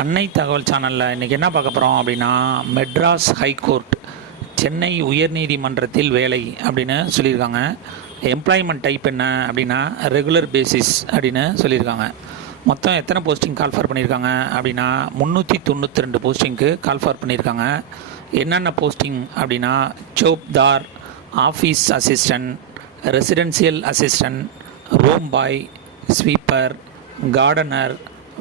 அன்னை தகவல் சேனலில் இன்றைக்கி என்ன பார்க்க போகிறோம் அப்படின்னா, மெட்ராஸ் ஹைகோர்ட் சென்னை உயர்நீதிமன்றத்தில் வேலை அப்படின்னு சொல்லியிருக்காங்க. எம்ப்ளாய்மெண்ட் டைப் என்ன அப்படின்னா ரெகுலர் பேசிஸ் அப்படின்னு சொல்லியிருக்காங்க. மொத்தம் எத்தனை போஸ்டிங் கால்ஃபார் பண்ணியிருக்காங்க அப்படின்னா 392 போஸ்டிங்க்கு கால்ஃபார் பண்ணியிருக்காங்க. என்னென்ன போஸ்டிங் அப்படின்னா சோப்தார், office assistant, residential assistant, room boy, sweeper, gardener,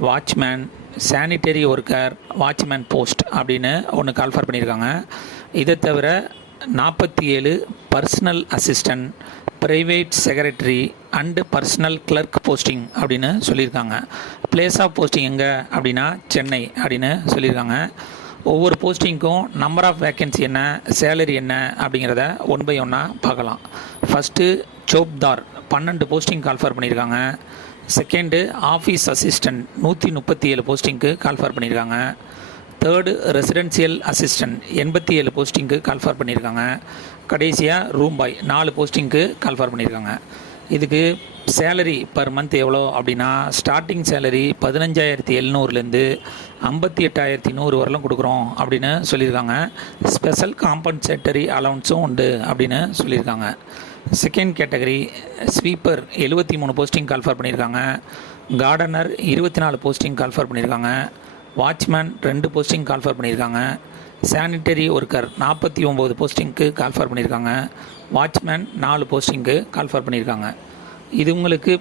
watchman, sanitary worker, watchman post அப்படின்னு ஒன்று கால்ஃபார் பண்ணியிருக்காங்க. இதை தவிர 47 personal assistant, private secretary and personal clerk posting அப்படின்னு சொல்லியிருக்காங்க. பிளேஸ் ஆஃப் போஸ்டிங் எங்கே அப்படின்னா சென்னை அப்படின்னு சொல்லியிருக்காங்க. ஒவ்வொரு போஸ்டிங்க்கும் நம்பர் ஆஃப் வேக்கன்சி என்ன, சேலரி என்ன அப்படிங்கிறத ஒன் பை ஒன்னாக பார்க்கலாம். ஃபஸ்ட்டு சோப்தார் 12 போஸ்டிங் கால்ஃபார் பண்ணியிருக்காங்க. செகண்டு ஆஃபீஸ் அசிஸ்டன்ட் 137 போஸ்டிங்க்கு கால்ஃபார் பண்ணியிருக்காங்க. தேர்டு ரெசிடென்சியல் அசிஸ்டன்ட் 87 போஸ்டிங்க்கு கால்ஃபார் பண்ணியிருக்காங்க. கடைசியாக ரூம் பாய் 4 போஸ்டிங்க்கு கால்ஃபார் பண்ணியிருக்காங்க. இதுக்கு சேலரி பர் மந்த் எவ்வளோ அப்படின்னா ஸ்டார்டிங் சேலரி 15,700லேருந்து 58,100 வரலாம் கொடுக்குறோம் அப்படின்னு சொல்லியிருக்காங்க. ஸ்பெஷல் காம்பன்சேட்டரி அலவுன்ஸும் உண்டு அப்படின்னு சொல்லியிருக்காங்க. Second category sweeper 73 posting call for பண்ணியிருக்காங்க. கார்டனர் 24 போஸ்டிங் கால்ஃபார் பண்ணியிருக்காங்க. வாட்ச்மேன் 2 போஸ்டிங் கால்ஃபார் பண்ணியிருக்காங்க. சானிட்டரி ஒர்க்கர் 49 போஸ்டிங்க்கு கால்ஃபார் பண்ணியிருக்காங்க. வாட்ச்மேன் 4 போஸ்டிங்க்கு கால்ஃபார் பண்ணியிருக்காங்க. இது உங்களுக்கு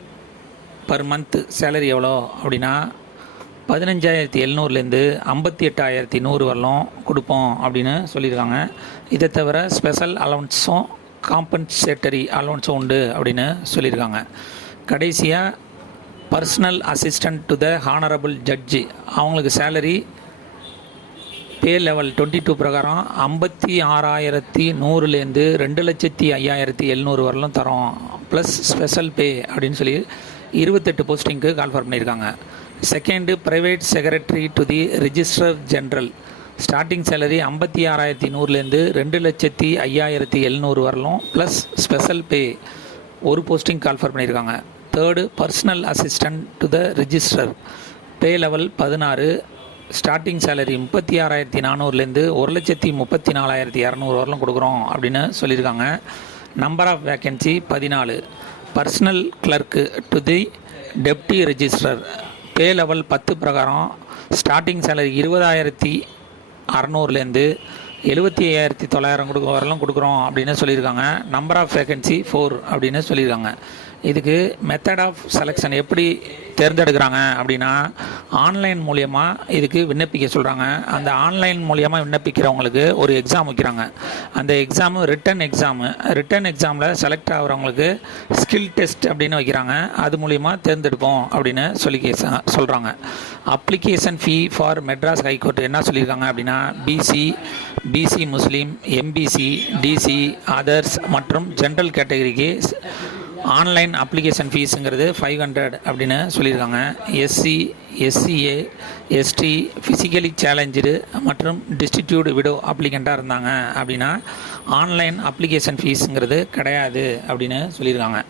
பர் மந்த் சேலரி எவ்வளோ அப்படின்னா 15,700லேருந்து 58,100 வரலும் கொடுப்போம் அப்படின்னு சொல்லியிருக்காங்க. இதை தவிர ஸ்பெஷல் அலவன்ஸும் காம்பன்சேட்டரி அலவன்ஸும் உண்டு அப்படின்னு சொல்லியிருக்காங்க. கடைசியாக personal assistant to the honourable judge அவங்களுக்கு சேலரி பே லெவல் 22 பிரகாரம் 56,100லேருந்து 2,05,700 வரலும் தரோம், ப்ளஸ் ஸ்பெஷல் பே அப்படின்னு சொல்லி 28 போஸ்டிங்க்கு கால்ஃபார் பண்ணியிருக்காங்க. Second private secretary to the registrar general starting salary 56,100லேருந்து 2,05,700 வரலும் ப்ளஸ் ஸ்பெஷல் பே ஒரு போஸ்டிங் கால்ஃபார் பண்ணியிருக்காங்க. Third personal assistant to the registrar pay level 16, starting salary 36,400லேருந்து 1,34,200 வரலும் கொடுக்குறோம் அப்படின்னு சொல்லியிருக்காங்க. Number of vacancy 14. Personal clerk to the deputy registrar pay level 10 பிரகாரம் ஸ்டார்டிங் சேலரி 20,600லேருந்து 75,900 வரலாம் கொடுக்குறோம் அப்படின்னு சொல்லியிருக்காங்க. நம்பர் ஆஃப் வேக்கன்சி 4 அப்படின்னு சொல்லியிருக்காங்க. இதுக்கு மெத்தட் ஆஃப் செலெக்ஷன் எப்படி தேர்ந்தெடுக்கிறாங்க அப்படின்னா ஆன்லைன் மூலியமாக இதுக்கு விண்ணப்பிக்க சொல்கிறாங்க. அந்த ஆன்லைன் மூலியமாக விண்ணப்பிக்கிறவங்களுக்கு ஒரு எக்ஸாம் வைக்கிறாங்க. அந்த எக்ஸாமு ரிட்டன் எக்ஸாமில் செலக்ட் ஆகிறவங்களுக்கு ஸ்கில் டெஸ்ட் அப்படின்னு வைக்கிறாங்க. அது மூலியமாக தேர்ந்தெடுப்போம் அப்படின்னு சொல்கிறாங்க. Application fee for Madras high court என்ன சொல்லியிருக்காங்க அப்படின்னா பிசி முஸ்லீம், எம்பிசி, டிசி, அதர்ஸ் மற்றும் ஜென்ரல் கேட்டகரிக்கு ஆன்லைன் அப்ளிகேஷன் ஃபீஸுங்கிறது 500 அப்படின்னு சொல்லியிருக்காங்க. எஸ்சிஏ, எஸ்டி, ஃபிசிக்கலி சேலஞ்சு மற்றும் டிஸ்டிடியூட் விடோ அப்ளிகண்ட்டாக இருந்தாங்க அப்படின்னா ஆன்லைன் அப்ளிகேஷன் ஃபீஸுங்கிறது கிடையாது அப்படின்னு சொல்லியிருக்காங்க.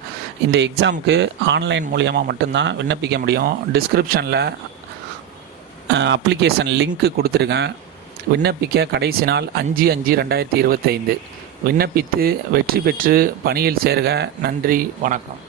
இந்த எக்ஸாமுக்கு ஆன்லைன் மூலியமாக மட்டும்தான் விண்ணப்பிக்க முடியும். டிஸ்கிரிப்ஷனில் அப்ளிகேஷன் லிங்க்கு கொடுத்துருக்கேன். விண்ணப்பிக்க கடைசி நாள் 5/5/2025. விண்ணப்பித்து வெற்றி பெற்று பணியில் சேர்க. நன்றி, வணக்கம்.